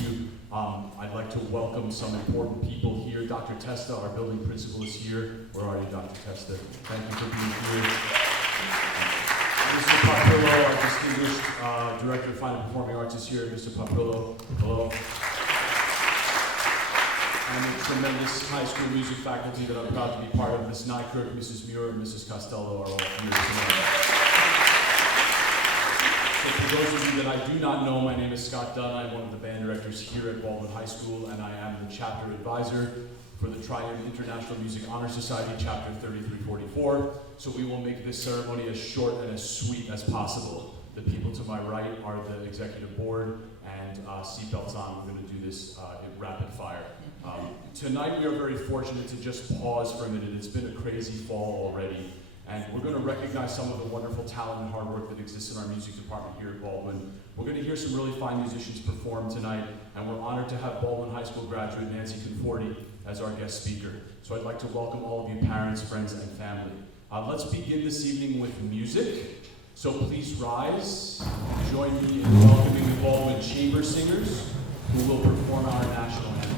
you. I'd like to welcome some important people here. Dr. Testa, our building principal, is here. Where are you, Dr. Testa? Thank you for being here. Mr. Papillo, our distinguished Director of Fine and Performing Arts, is here. Mr. Papillo, hello. And the tremendous high school music faculty that I'm proud to be part of, Ms. Nykerk, Mrs. Muir, and Mrs. Costello are all here tonight. So for those of you that I do not know, my name is Scott Dunn. I'm one of the band directors here at Baldwin High School, and I am the chapter advisor for the Triumph International Music Honor Society, Chapter 3344. So we will make this ceremony as short and as sweet as possible. The people to my right are the executive board, and seatbelts on. We're going to do this in rapid fire. Tonight we are very fortunate to just pause for a minute. It's been a crazy fall already. And we're going to recognize some of the wonderful talent and hard work that exists in our music department here at Baldwin. We're going to hear some really fine musicians perform tonight, and we're honored to have Baldwin High School graduate Nancy Conforti as our guest speaker. So I'd like to welcome all of you parents, friends, and family. Let's begin this evening with music. So please rise and join me in welcoming the Baldwin Chamber Singers, who will perform our national anthem.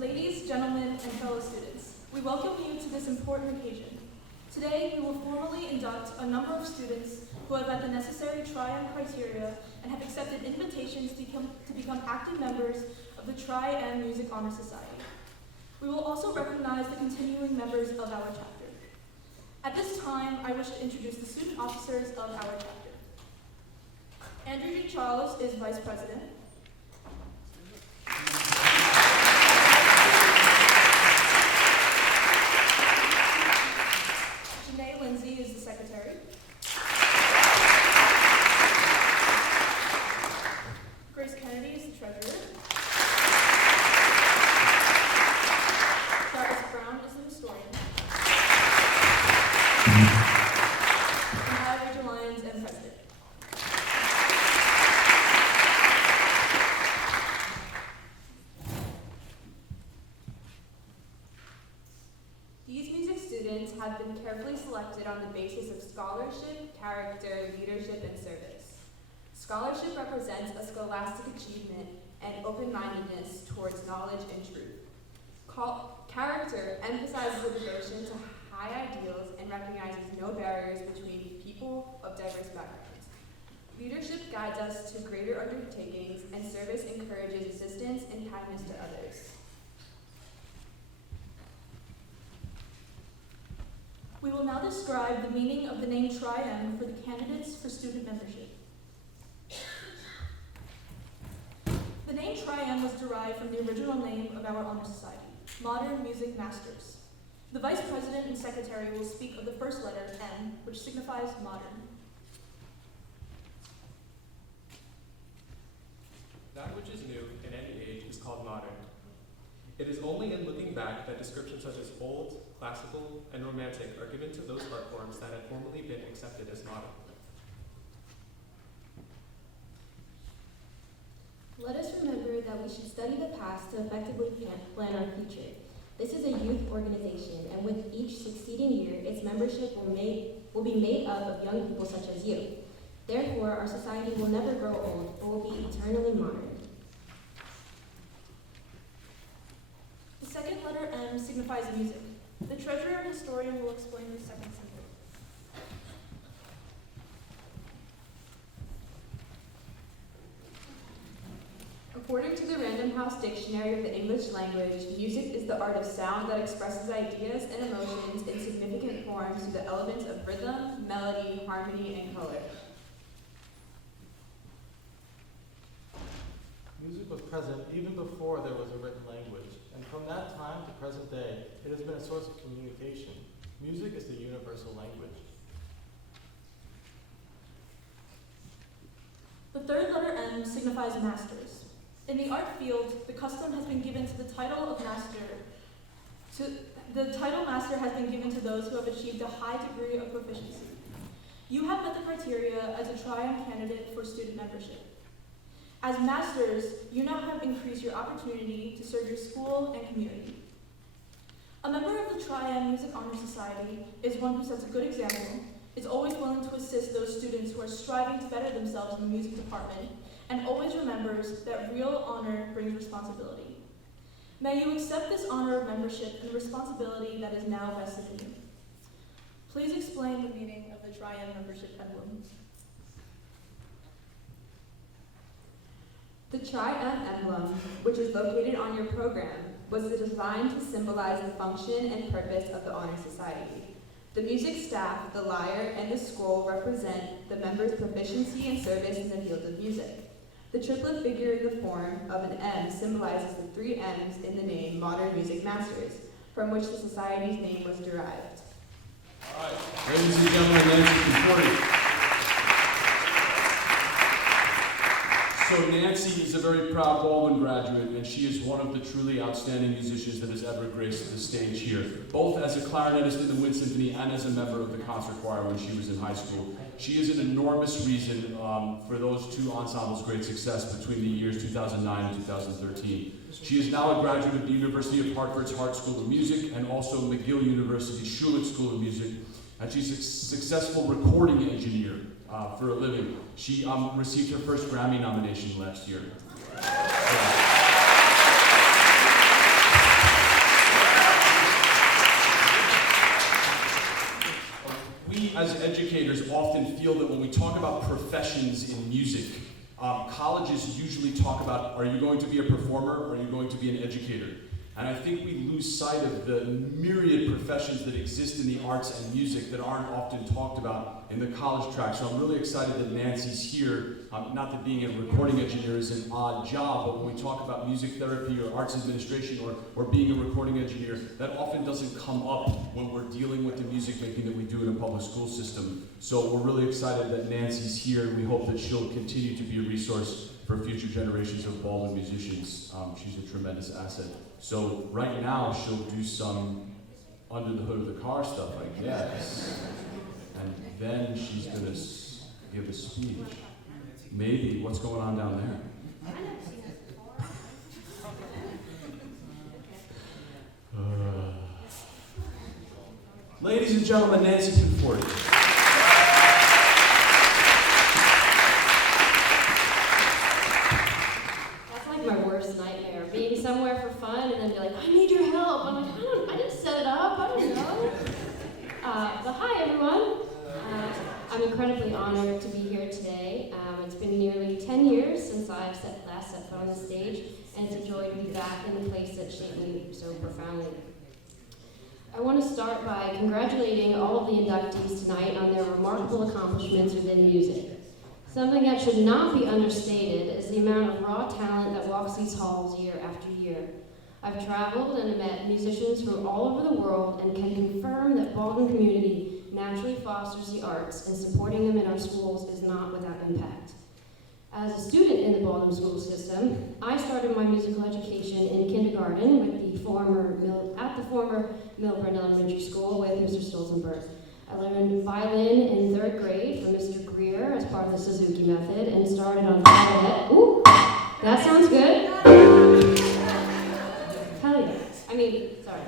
Ladies, gentlemen, and fellow students, we welcome you to this important occasion. Today, we will formally induct a number of students who have met the necessary Tri-M criteria and have accepted invitations to become active members of the Tri-M Music Honor Society. We will also recognize the continuing members of our chapter. At this time, I wish to introduce the student officers of our chapter. Andrew G. Charles is Vice President. Janae Lindsay is the Secretary. Grace Kennedy is the Treasurer. Travis Brown is the Historian. And I, Lyons, am President. Scholarship represents a scholastic achievement and open-mindedness towards knowledge and truth. Character emphasizes a devotion to high ideals and recognizes no barriers between people of diverse backgrounds. Leadership guides us to greater undertakings, and service encourages assistance and kindness to others. We will now describe the meaning of the name Tri-M for the candidates for student membership. The name Tri-M was derived from the original name of our honor society, Modern Music Masters. The Vice President and Secretary will speak of the first letter, M, which signifies modern. That which is new in any age is called modern. It is only in looking back that descriptions such as old, classical, and romantic are given to those art forms that had formerly been accepted as modern. Let us remember that we should study the past to effectively plan our future. This is a youth organization, and with each succeeding year, its membership will be made up of young people such as you. Therefore, our society will never grow old, but will be eternally modern. The second letter, M, signifies music. The treasurer and historian will explain the second symbol. According to the Random House Dictionary of the English Language, music is the art of sound that expresses ideas and emotions in significant forms through the elements of rhythm, melody, harmony, and color. Music was present even before there was a written language, and from that time to present day, it has been a source of communication. Music is the universal language. The third letter, M, signifies masters. In the art field, the custom has been given to the title of master. The title master has been given to those who have achieved a high degree of proficiency. You have met the criteria as a Tri-M candidate for student membership. As masters, you now have increased your opportunity to serve your school and community. A member of the Tri-M Music Honor Society is one who sets a good example, is always willing to assist those students who are striving to better themselves in the music department, and always remembers that real honor brings responsibility. May you accept this honor of membership and the responsibility that is now vested in you. Please explain the meaning of the Tri-M membership emblem. The Tri-M emblem, which is located on your program, was designed to symbolize the function and purpose of the Honor Society. The music staff, the lyre, and the scroll represent the members' proficiency and service in the field of music. The triplet figure in the form of an M symbolizes the three M's in the name Modern Music Masters, from which the Society's name was derived. All right. Ladies and gentlemen, Nancy Conforti. So Nancy is a very proud Baldwin graduate, and she is one of the truly outstanding musicians that has ever graced the stage here, both as a clarinetist in the Wind Symphony and as a member of the concert choir when she was in high school. She is an enormous reason for those two ensembles' great success between the years 2009 and 2013. She is now a graduate of the University of Hartford's Hart School of Music and also McGill University's Schulich School of Music, and she's a successful recording engineer for a living. She received her first Grammy nomination last year. We as educators often feel that when we talk about professions in music, colleges usually talk about, are you going to be a performer or are you going to be an educator? And I think we lose sight of the myriad professions that exist in the arts and music that aren't often talked about in the college track. So I'm really excited that Nancy's here. Not that being a recording engineer is an odd job, but when we talk about music therapy or arts administration or being a recording engineer, that often doesn't come up when we're dealing with the music making that we do in a public school system. So we're really excited that Nancy's here. We hope that she'll continue to be a resource for future generations of Baldwin musicians. She's a tremendous asset. So right now she'll do some under the hood of the car stuff, I guess. And then she's gonna give a speech. Maybe. What's going on down there? Ladies and gentlemen, Nancy Conforti. I'm incredibly honored to be here today. It's been nearly 10 years since I've last set foot on the stage, and it's a joy to be back in the place that shaped me so profoundly. I want to start by congratulating all of the inductees tonight on their remarkable accomplishments within music. Something that should not be understated is the amount of raw talent that walks these halls year after year. I've traveled and met musicians from all over the world and can confirm that Baldwin community naturally fosters the arts, and supporting them in our schools is not without impact. As a student in the Baldwin school system, I started my musical education in kindergarten with the former Milburn Elementary School with Mr. Stolzenberg. I learned violin in 3rd grade from Mr. Greer as part of the Suzuki method and started on Cadet. Ooh, that sounds good. Hell yeah. I mean, sorry.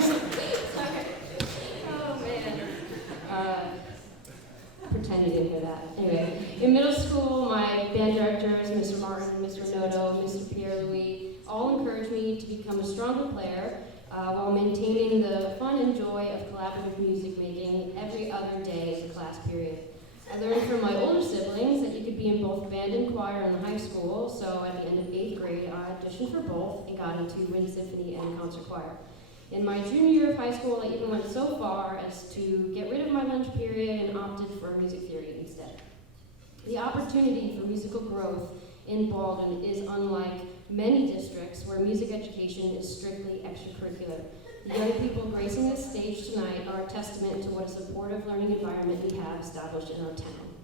Sorry. Oh man. Pretend you didn't hear that. Anyway, in middle school, my band directors, Mr. Martin, Mr. Noto, Mr. Pierre-Louis, all encouraged me to become a stronger player while maintaining the fun and joy of collaborative music making every other day as a class period. I learned from my older siblings that you could be in both band and choir in high school, so at the end of 8th grade, I auditioned for both and got into wind symphony and concert choir. In my junior year of high school, I even went so far as to get rid of my lunch period and opted for music theory instead. The opportunity for musical growth in Baldwin is unlike many districts where music education is strictly extracurricular. The young people gracing this stage tonight are a testament to what a supportive learning environment we have established in our town.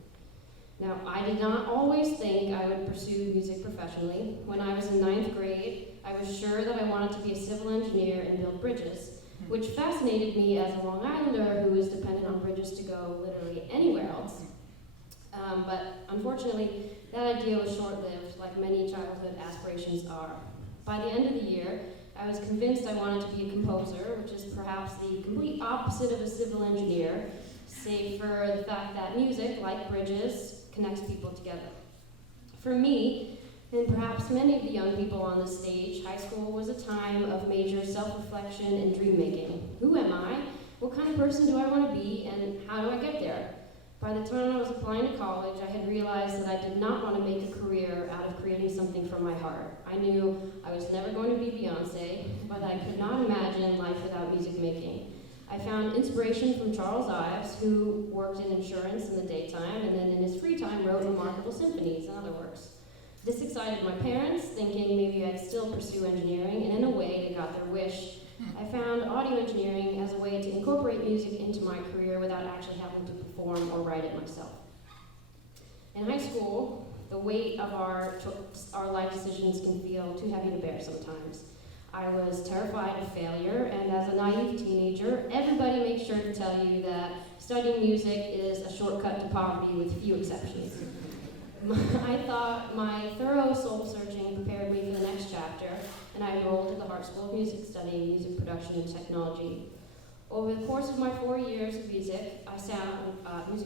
Now, I did not always think I would pursue music professionally. When I was in 9th grade, I was sure that I wanted to be a civil engineer and build bridges, which fascinated me as a Long Islander who is dependent on bridges to go literally anywhere else. But unfortunately, that idea was short-lived, like many childhood aspirations are. By the end of the year, I was convinced I wanted to be a composer, which is perhaps the complete opposite of a civil engineer, save for the fact that music, like bridges, connects people together. For me, and perhaps many of the young people on the stage, high school was a time of major self-reflection and dream-making. Who am I? What kind of person do I want to be, and how do I get there? By the time I was applying to college, I had realized that I did not want to make a career out of creating something from my heart. I knew I was never going to be Beyonce, but I could not imagine life without music making. I found inspiration from Charles Ives, who worked in insurance in the daytime, and then in his free time wrote remarkable symphonies and other works. This excited my parents, thinking maybe I'd still pursue engineering, and in a way they got their wish. I found audio engineering as a way to incorporate music into my career without actually having to perform or write it myself. In high school, the weight of our life decisions can feel too heavy to bear sometimes. I was terrified of failure, and as a naive teenager, everybody makes sure to tell you that studying music is a shortcut to poverty with few exceptions. I thought my thorough soul-searching prepared me for the next chapter, and I enrolled at the Hart School of Music studying music production and technology. Over the course of my 4 years of music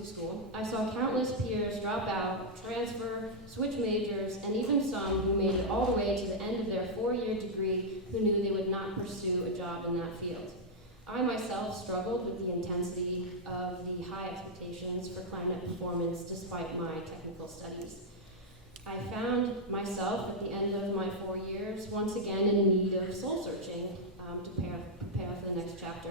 school, I saw countless peers drop out, transfer, switch majors, and even some who made it all the way to the end of their 4-year degree who knew they would not pursue a job in that field. I myself struggled with the intensity of the high expectations for clarinet performance despite my technical studies. I found myself at the end of my 4 years once again in need of soul-searching to prepare for the next chapter.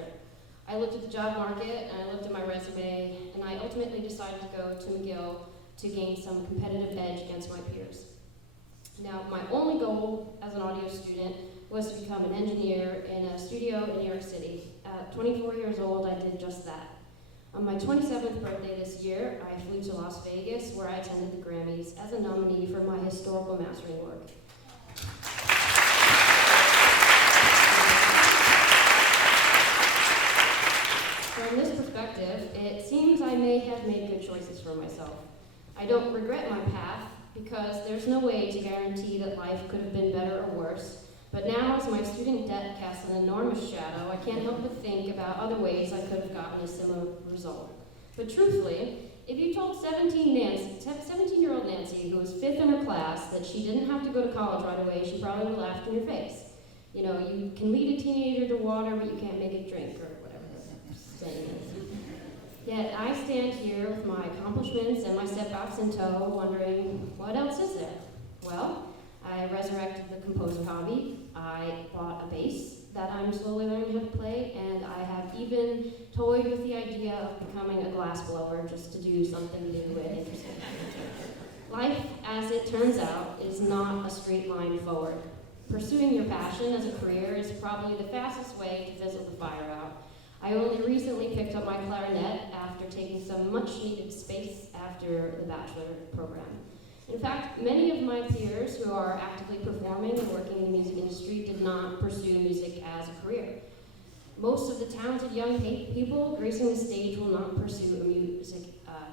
I looked at the job market, and I looked at my resume, and I ultimately decided to go to McGill to gain some competitive edge against my peers. Now, my only goal as an audio student was to become an engineer in a studio in New York City. At 24 years old, I did just that. On my 27th birthday this year, I flew to Las Vegas, where I attended the Grammys as a nominee for my historical mastering work. From this perspective, it seems I may have made good choices for myself. I don't regret my path, because there's no way to guarantee that life could have been better or worse. But now, as my student debt casts an enormous shadow, I can't help but think about other ways I could have gotten a similar result. But truthfully, if you told 17-year-old Nancy, who was 5th in her class, that she didn't have to go to college right away, she probably would have laughed in your face. You know, you can lead a teenager to water, but you can't make it drink, or whatever the saying is. Yet I stand here with my accomplishments and my setbacks in tow, wondering, what else is there? Well, I resurrected the composer hobby, I bought a bass that I'm slowly learning how to play, and I have even toyed with the idea of becoming a glass blower just to do something new and interesting. Life, as it turns out, is not a straight line forward. Pursuing your passion as a career is probably the fastest way to fizzle the fire out. I only recently picked up my clarinet after taking some much-needed space after the bachelor program. In fact, many of my peers who are actively performing and working in the music industry did not pursue music as a career. Most of the talented young people gracing the stage will not pursue a music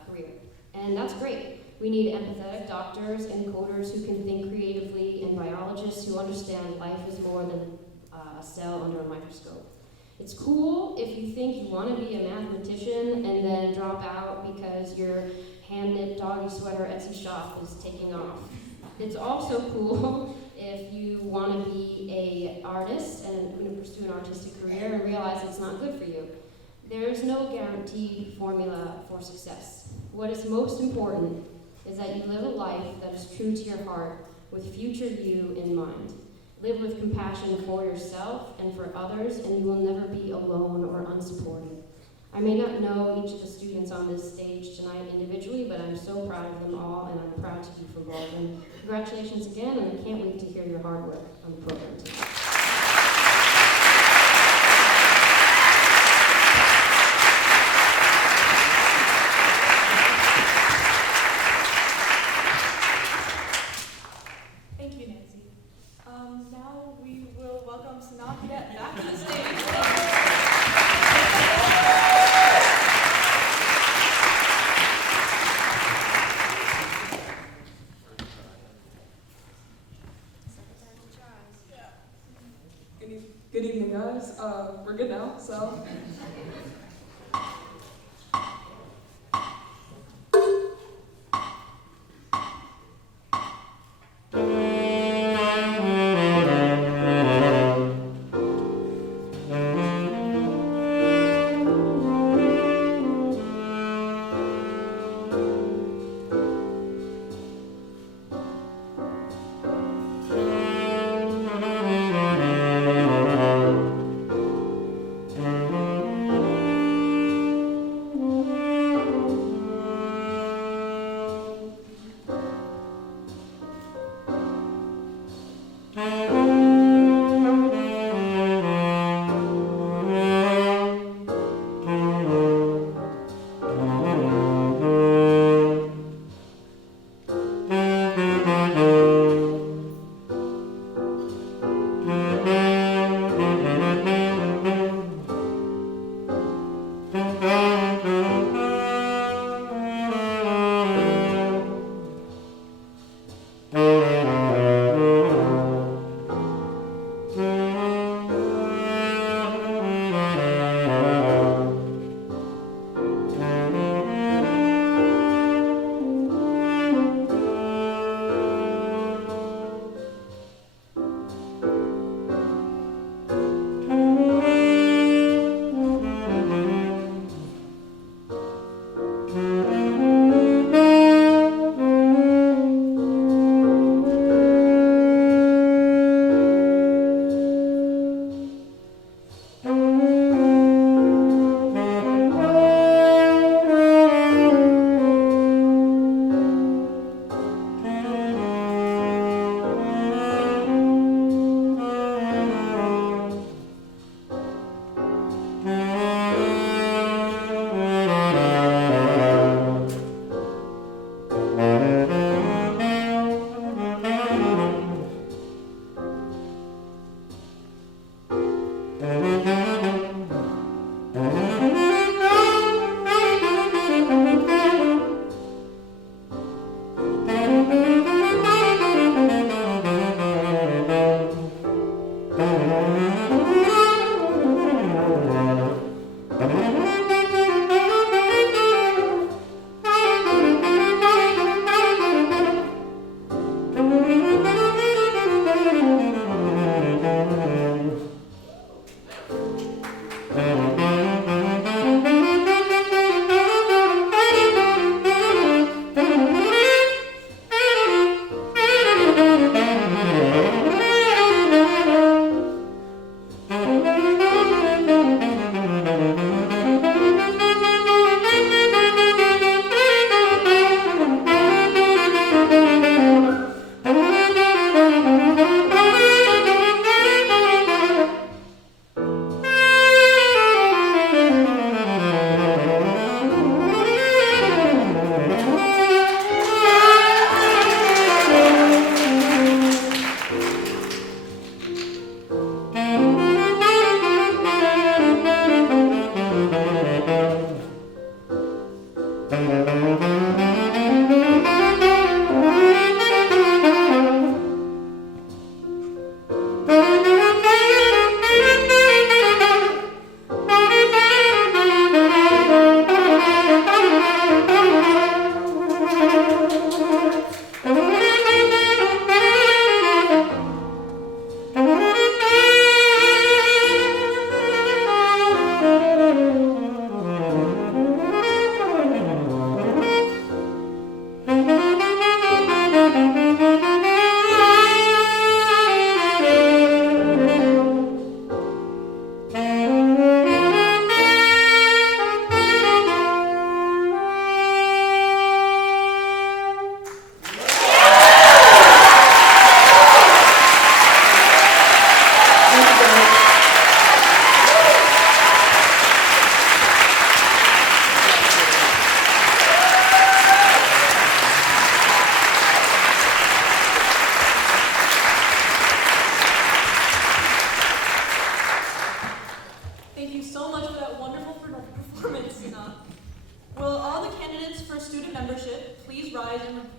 career, and that's great. We need empathetic doctors and coders who can think creatively, and biologists who understand life is more than a cell under a microscope. It's cool if you think you want to be a mathematician and then drop out because your hand-knit doggy sweater Etsy shop is taking off. It's also cool if you want to be an artist and pursue an artistic career and realize it's not good for you. There's no guaranteed formula for success. What is most important is that you live a life that is true to your heart with future you in mind. Live with compassion for yourself and for others, and you will never be alone or unsupported. I may not know each of the students on this stage tonight individually, but I'm so proud of them all, and I'm proud to be from Baldwin. Congratulations again, and I can't wait to hear your hard work on the program tonight. Now we will welcome Sanaa Cadet back to the stage. Good evening, guys. We're good now, so.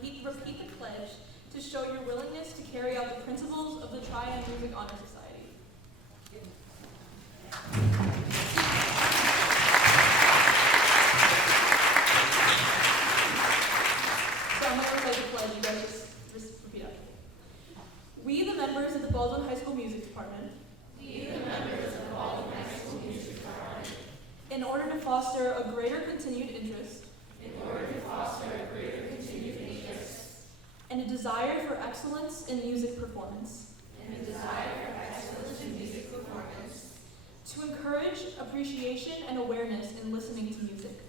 repeat the pledge to show your willingness to carry out the principles of the Triad Music Honor Society. So I'm going to recite the pledge. You guys just repeat after me. We, the members of the Baldwin High School Music Department, in order to foster a greater continued interest, and a desire for excellence in music performance, to encourage appreciation and awareness in listening to music,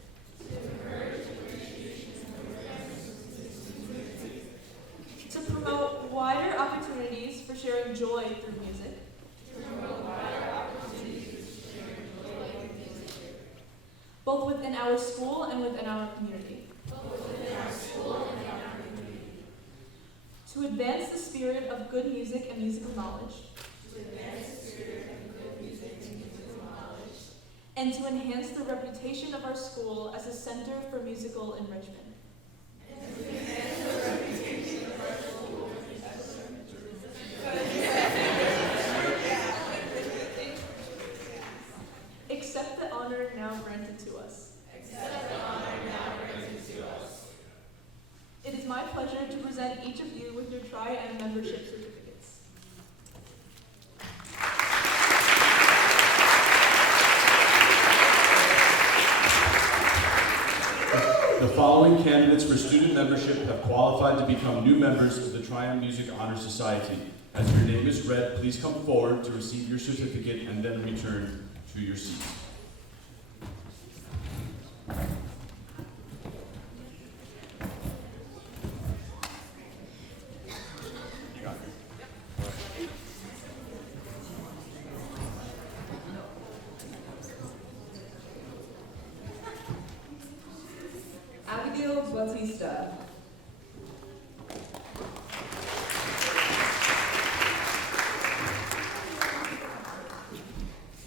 to promote wider opportunities for sharing joy through music, both within our school and within our community. To advance the spirit of good music and musical knowledge. And to enhance the reputation of our school as a center for musical enrichment. Accept the honor now granted to us. It is my pleasure to present each of you with your Tri-M membership certificates. The following candidates for student membership have qualified to become new members of the Tri-M Music Honor Society. As your name is read, please come forward to receive your certificate and then return to your seat. Abigail Bautista.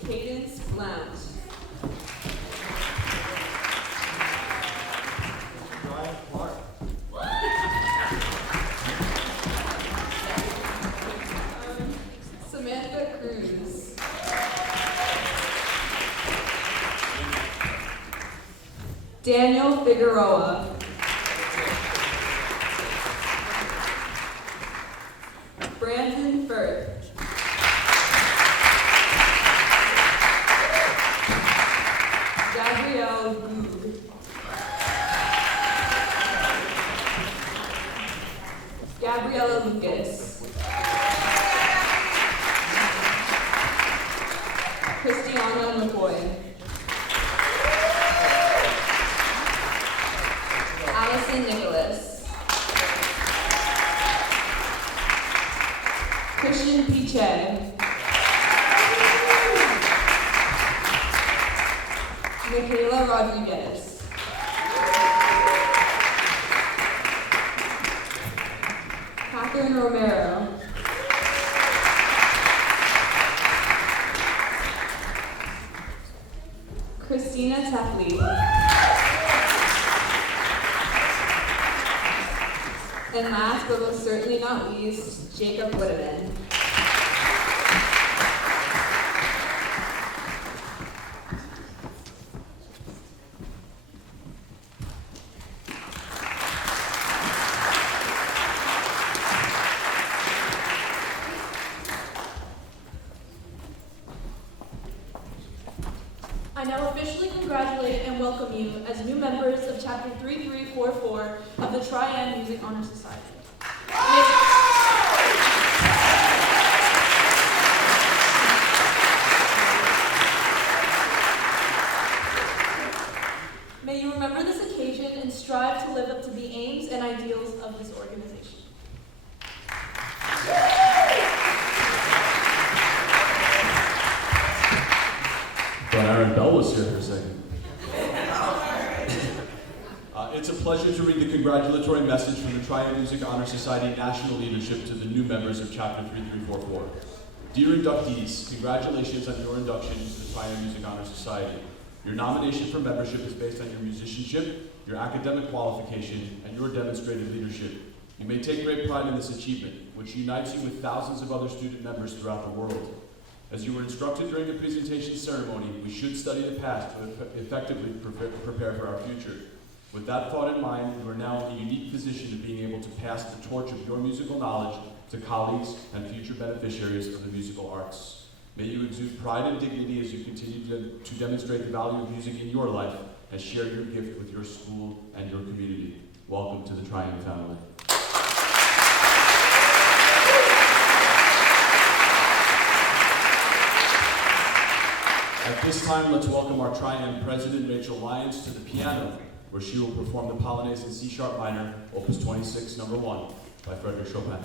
Cadence Blount. Clarke. Samantha Cruz. Daniel Figueroa. Brandon Firth. Gabrielle Gourgue. Gabriela Lucas. Cristiana McCoy. Allison Nicolas. Piche. Mikayla Rodriguez. Katherine Romero. Christina Tefley. And last but most certainly not least, Jacob Whitteman. I now officially congratulate and welcome you as new members of Chapter 3344 of the Tri-M Music Honor Society. May you remember this occasion and strive to live up to the aims and ideals of this organization. But Aaron Bell was here for a second. It's a pleasure to read the congratulatory message from the Tri-M Music Honor Society National Leadership to the new members of Chapter 3344. Dear inductees, congratulations on your induction into the Tri-M Music Honor Society. Your nomination for membership is based on your musicianship, your academic qualification, and your demonstrated leadership. You may take great pride in this achievement, which unites you with thousands of other student members throughout the world. As you were instructed during the presentation ceremony, we should study the past to effectively prepare for our future. With that thought in mind, you are now in the unique position of being able to pass the torch of your musical knowledge to colleagues and future beneficiaries of the musical arts. May you exude pride and dignity as you continue to demonstrate the value of music in your life and share your gift with your school and your community. Welcome to the Triumph family. At this time, let's welcome our Triumph President, Rachel Lyons, to the piano, where she will perform the Polonaise in C-sharp minor, Opus 26, number 1, by Frederic Chopin.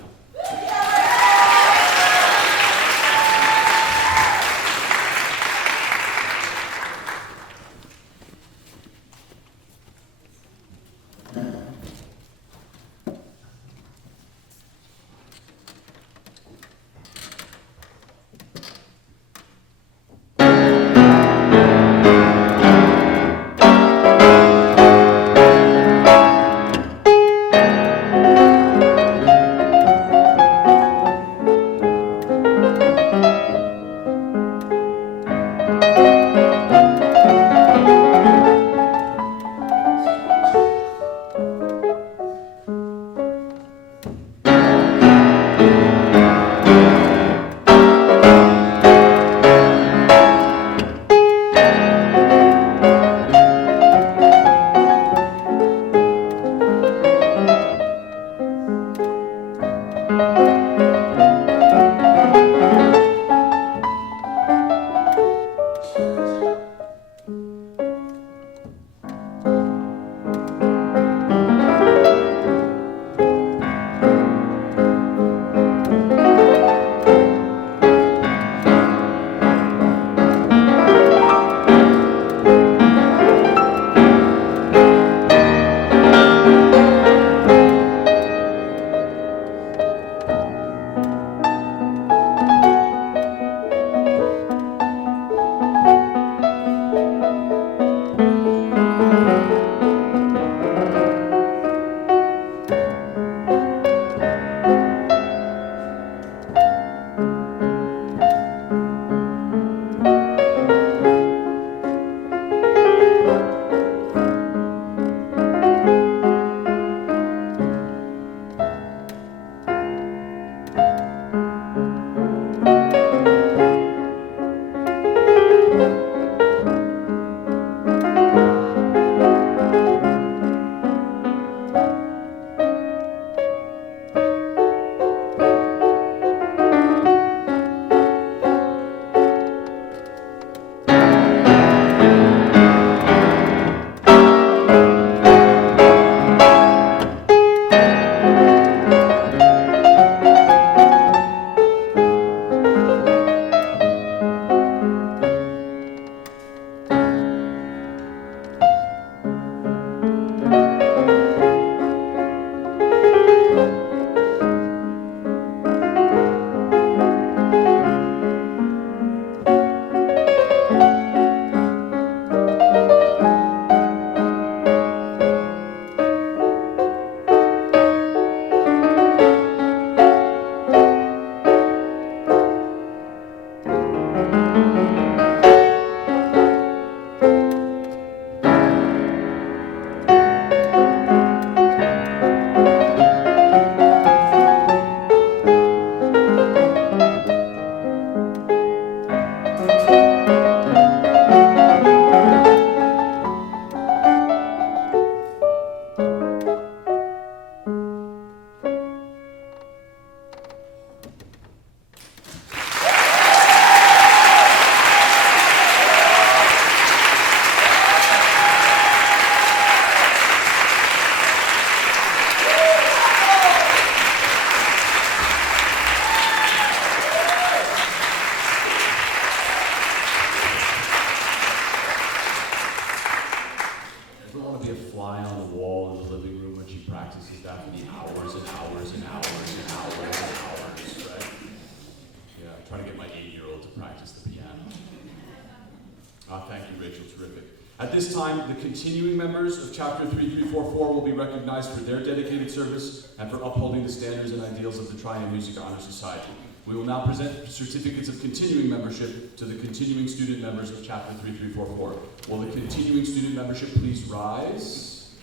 Thank you, Rachel. Terrific. At this time, the continuing members of Chapter 3344 will be recognized for their dedicated service and for upholding the standards and ideals of the Triumph Music Honor Society. We will now present certificates of continuing membership to the continuing student members of Chapter 3344. Will the continuing student membership please rise?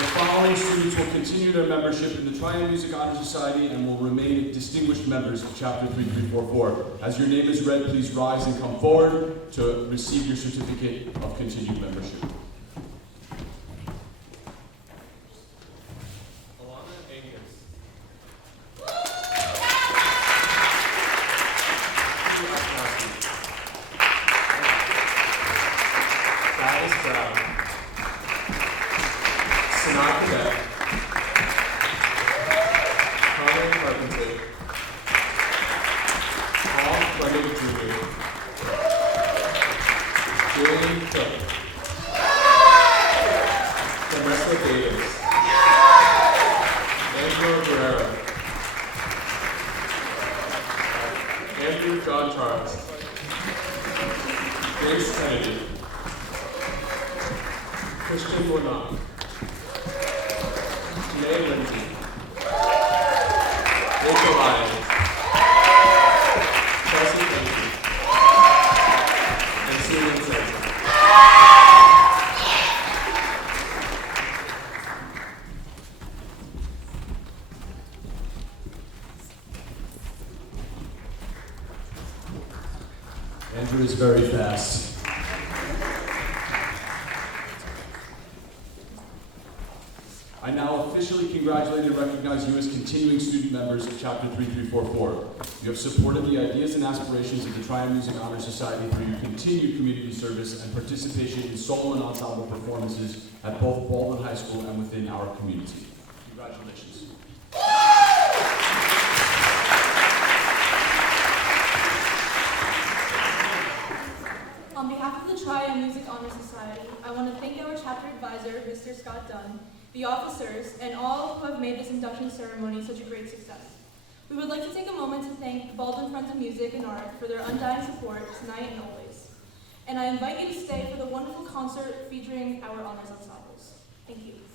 The following students will continue their membership in the Triumph Music Honor Society and will remain distinguished members of Chapter 3344. As your name is read, please rise and come forward to receive your certificate of continued membership. Cadet, Clement Jr, Kadence, Romero, John Charles, Grace Kennedy, Cristiana, Janae, Lindsay, Lyons, and Siu Lin. Andrew is very fast. I now officially congratulate and recognize you as continuing student members of Chapter 3344. You have supported the ideas and aspirations of the Triumph Music Honor Society through your continued community service and participation in solo and ensemble performances at both Baldwin High School and within our community. Congratulations. On behalf of the Triumph Music Honor Society, I want to thank our chapter advisor, Mr. Scott Dunn, the officers, and all who have made this induction ceremony such a great success. We would like to take a moment to thank the Baldwin Friends of Music and Art for their undying support tonight and always. And I invite you to stay for the wonderful concert featuring our honors ensembles. Thank you.